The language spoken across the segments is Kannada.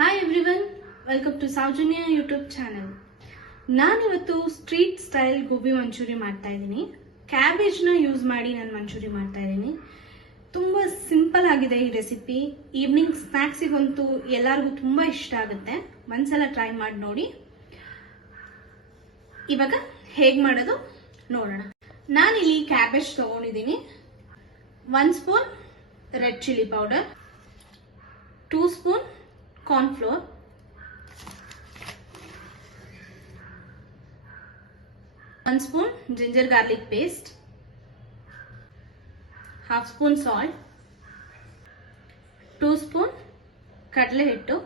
Hi everyone, welcome to Soujanya YouTube channel. ನಾನಿವತ್ತು ಸ್ಟ್ರೀಟ್ ಸ್ಟೈಲ್ ಗೋಬಿ ಮಂಚೂರಿ ಮಾಡ್ತಾ ಇದ್ದೀನಿ. ಕ್ಯಾಬೇಜ್ನ ಯೂಸ್ ಮಾಡಿ ನಾನು ಮಂಚೂರಿ ಮಾಡ್ತಾ ಇದ್ದೀನಿ. ತುಂಬ ಸಿಂಪಲ್ ಆಗಿದೆ ಈ ರೆಸಿಪಿ. ಈವ್ನಿಂಗ್ ಸ್ನ್ಯಾಕ್ಸಿಗಂತೂ ಎಲ್ಲರಿಗೂ ತುಂಬ ಇಷ್ಟ ಆಗುತ್ತೆ. ಒಂದ್ಸಲ ಟ್ರೈ ಮಾಡಿ ನೋಡಿ. ಇವಾಗ ಹೇಗೆ ಮಾಡೋದು ನೋಡೋಣ. ನಾನಿಲ್ಲಿ ಕ್ಯಾಬೇಜ್ ತಗೊಂಡಿದ್ದೀನಿ. 1 spoon red chilli powder, 2 spoon cornflour, 1 spoon ginger garlic paste, 1/2 spoon salt, 2 spoon ಕಡಲೆ ಹಿಟ್ಟು,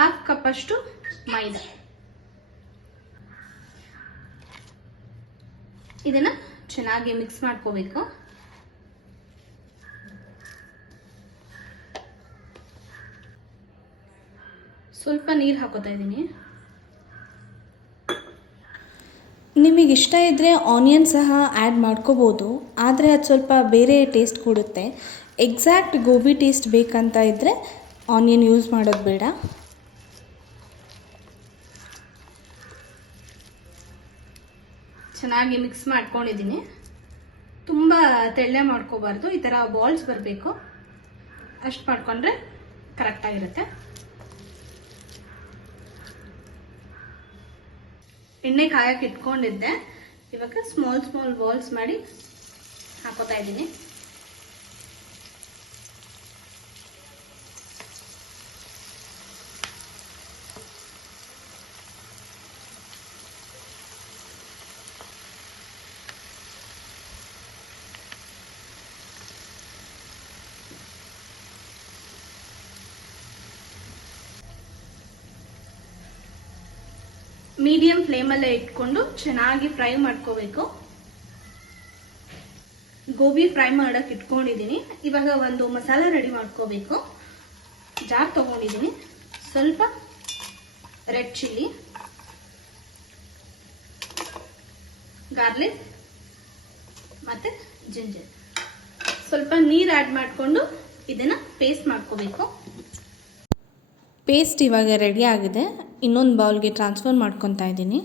1/2 ಕಪ್ ಅಷ್ಟು ಮೈದಾ. ಇದನ್ನ ಚೆನ್ನಾಗಿ ಮಿಕ್ಸ್ ಮಾಡ್ಕೋಬೇಕು. ಸ್ವಲ್ಪ ನೀರು ಹಾಕೋತಾ ಇದ್ದೀನಿ. ನಿಮಗೆ ಇಷ್ಟ ಇದ್ದರೆ ಆನಿಯನ್ ಸಹ ಆ್ಯಡ್ ಮಾಡ್ಕೋಬೋದು, ಆದರೆ ಅದು ಸ್ವಲ್ಪ ಬೇರೆ ಟೇಸ್ಟ್ ಕೊಡುತ್ತೆ. ಎಕ್ಸಾಕ್ಟ್ ಗೋಬಿ ಟೇಸ್ಟ್ ಬೇಕಂತ ಇದ್ದರೆ ಆನಿಯನ್ ಯೂಸ್ ಮಾಡೋದು ಬೇಡ. ಚೆನ್ನಾಗಿ ಮಿಕ್ಸ್ ಮಾಡ್ಕೊಂಡಿದ್ದೀನಿ. ತುಂಬ ತೆಳ್ಳೆ ಮಾಡ್ಕೋಬಾರ್ದು, ಈ ಥರ ಬಾಲ್ಸ್ ಬರಬೇಕು, ಅಷ್ಟು ಮಾಡ್ಕೊಂಡ್ರೆ ಕರೆಕ್ಟಾಗಿರುತ್ತೆ. ಎಣ್ಣೆ ಕಾಯಕ್ಕೆ ಇಟ್ಕೊಂಡಿದ್ದೆ. ಇವಾಗ ಸ್ಮಾಲ್ ಬಾಲ್ಸ್ ಮಾಡಿ ಹಾಕೋತಾ ಇದ್ದೀನಿ. ಮೀಡಿಯಂ ಫ್ಲೇಮಲ್ಲೇ ಇಟ್ಕೊಂಡು ಚೆನ್ನಾಗಿ ಫ್ರೈ ಮಾಡ್ಕೋಬೇಕು. ಗೋಬಿ ಫ್ರೈ ಮಾಡಕ್ಕೆ ಇಟ್ಕೊಂಡಿದ್ದೀನಿ. ಇವಾಗ ಒಂದು ಮಸಾಲೆ ರೆಡಿ ಮಾಡ್ಕೋಬೇಕು. ಜಾರ್ ತಗೊಂಡಿದ್ದೀನಿ. ಸ್ವಲ್ಪ ರೆಡ್ ಚಿಲ್ಲಿ, ಗಾರ್ಲಿಕ್ ಮತ್ತೆ ಜಿಂಜರ್. ಸ್ವಲ್ಪ ನೀರು ಆ್ಯಡ್ ಮಾಡಿಕೊಂಡು ಇದನ್ನ ಪೇಸ್ಟ್ ಮಾಡ್ಕೋಬೇಕು. ಪೇಸ್ಟ್ ಇವಾಗ ರೆಡಿ ಆಗಿದೆ. ಇನ್ನೊಂದು ಬೌಲ್ಗೆ ಟ್ರಾನ್ಸ್ಫರ್ ಮಾಡ್ಕೊತಾ ಇದ್ದೀನಿ.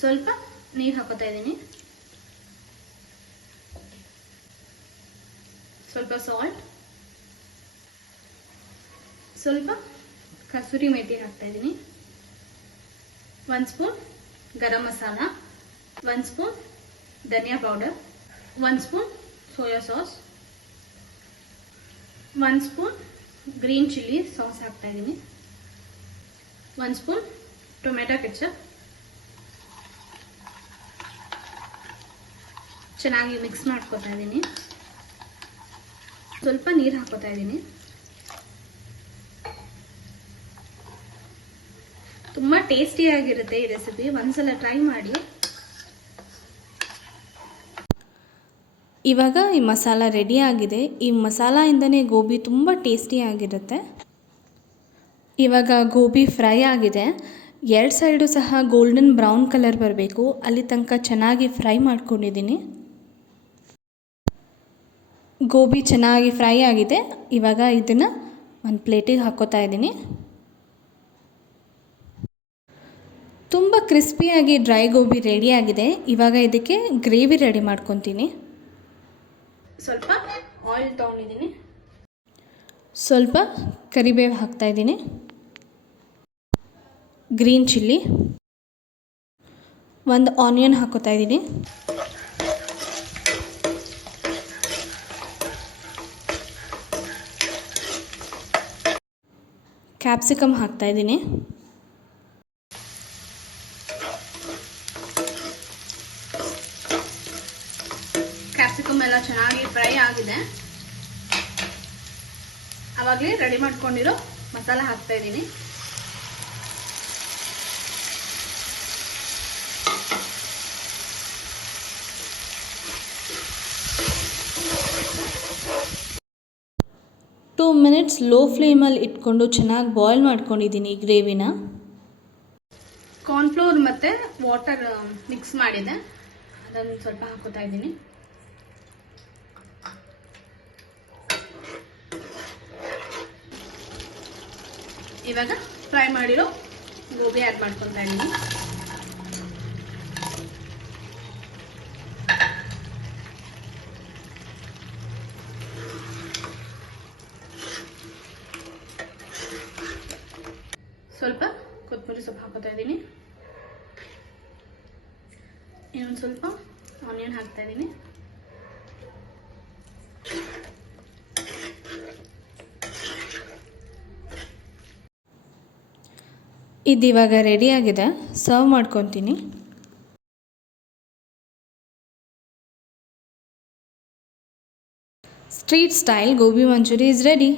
ಸ್ವಲ್ಪ ನೀರು ಹಾಕೋತಾ ಇದ್ದೀನಿ. ಸ್ವಲ್ಪ ಸಾಲ್ಟ್, ಸ್ವಲ್ಪ ಕಸೂರಿ ಮೇಥಿ ಹಾಕ್ತಾ ಇದ್ದೀನಿ, 1 ಸ್ಪೂನ್ ಗರಂ ಮಸಾಲ, 1 ಸ್ಪೂನ್ ಧನಿಯಾ powder, 1 spoon soya sauce, 1 spoon green chilli sauce ಹಾಕ್ತಾ ಇದ್ದೀನಿ, 1 ಸ್ಪೂನ್ ಟೊಮೆಟೊ ಕೆಚಪ್. ಚೆನ್ನಾಗಿ ಮಿಕ್ಸ್ ಮಾಡ್ಕೊತಾ ಇದ್ದೀನಿ. ಸ್ವಲ್ಪ ನೀರು ಹಾಕೋತಾ ಇದ್ದೀನಿ. ತುಂಬ ಟೇಸ್ಟಿಯಾಗಿರುತ್ತೆ ಈ ರೆಸಿಪಿ, ಒಂದ್ಸಲ ಟ್ರೈ ಮಾಡಿ. ಇವಾಗ ಈ ಮಸಾಲ ರೆಡಿ ಆಗಿದೆ. ಈ ಮಸಾಲೆಯಿಂದನೇ ಗೋಬಿ ತುಂಬ ಟೇಸ್ಟಿಯಾಗಿರುತ್ತೆ. ಇವಾಗ ಗೋಬಿ ಫ್ರೈ ಆಗಿದೆ. 2 ಸೈಡು ಸಹ ಗೋಲ್ಡನ್ ಬ್ರೌನ್ ಕಲರ್ ಬರಬೇಕು, ಅಲ್ಲಿ ತನಕ ಚೆನ್ನಾಗಿ ಫ್ರೈ ಮಾಡ್ಕೊಂಡಿದ್ದೀನಿ. ಗೋಬಿ ಚೆನ್ನಾಗಿ ಫ್ರೈ ಆಗಿದೆ. ಇವಾಗ ಇದನ್ನು ಒಂದು ಪ್ಲೇಟಿಗೆ ಹಾಕೋತಾ ಇದ್ದೀನಿ. ತುಂಬ ಕ್ರಿಸ್ಪಿಯಾಗಿ ಡ್ರೈ ಗೋಬಿ ರೆಡಿ ಆಗಿದೆ. ಇವಾಗ ಇದಕ್ಕೆ ಗ್ರೇವಿ ರೆಡಿ ಮಾಡ್ಕೊತೀನಿ. ಸ್ವಲ್ಪ ಆಯಿಲ್ ತೊಗೊಂಡಿದ್ದೀನಿ. ಸ್ವಲ್ಪ ಕರಿಬೇವು ಹಾಕ್ತಾ ಇದ್ದೀನಿ, ಗ್ರೀನ್ ಚಿಲ್ಲಿ, 1 ಆನಿಯನ್ ಹಾಕೋತಾ ಇದ್ದೀನಿ, ಕ್ಯಾಪ್ಸಿಕಮ್ ಹಾಕ್ತಾ ಇದ್ದೀನಿ, ಕ್ಯಾಪ್ಸಿಕಮ್ ಎಲ್ಲ ಚೆನ್ನಾಗಿ ಫ್ರೈ ಆಗಿದೆ. ಆವಾಗಲೇ ರೆಡಿ ಮಾಡ್ಕೊಂಡಿರೋ ಮಸಾಲ ಹಾಕ್ತಾ ಇದ್ದೀನಿ. ಟೂ ಮಿನಿಟ್ಸ್ ಲೋ ಫ್ಲೇಮಲ್ಲಿ ಇಟ್ಕೊಂಡು ಚೆನ್ನಾಗಿ ಬಾಯ್ಲ್ ಮಾಡ್ಕೊಂಡಿದ್ದೀನಿ ಗ್ರೇವಿನ. ಕಾರ್ನ್ಫ್ಲೋರ್ ಮತ್ತು ವಾಟರ್ ಮಿಕ್ಸ್ ಮಾಡಿದೆ, ಅದನ್ನು ಸ್ವಲ್ಪ ಹಾಕೋತಾ ಇದ್ದೀನಿ. ಇವಾಗ ಫ್ರೈ ಮಾಡಿರೋ ಗೋಬಿ ಆ್ಯಡ್ ಮಾಡ್ಕೊತಾ ಇದ್ದೀನಿ. ಸ್ವಲ್ಪ ಕೊತ್ತಂಬರಿ ಸೊಪ್ಪು ಹಾಕೋತಾ ಇದ್ದೀನಿ. ಇನ್ನೊಂದು ಸ್ವಲ್ಪ ಆನಿಯನ್ ಹಾಕ್ತಾ ಇದ್ದೀನಿ. ಇದು ಇವಾಗ ರೆಡಿಯಾಗಿದೆ, ಸರ್ವ್ ಮಾಡ್ಕೊತೀನಿ. Street style gobi manchurian is ready.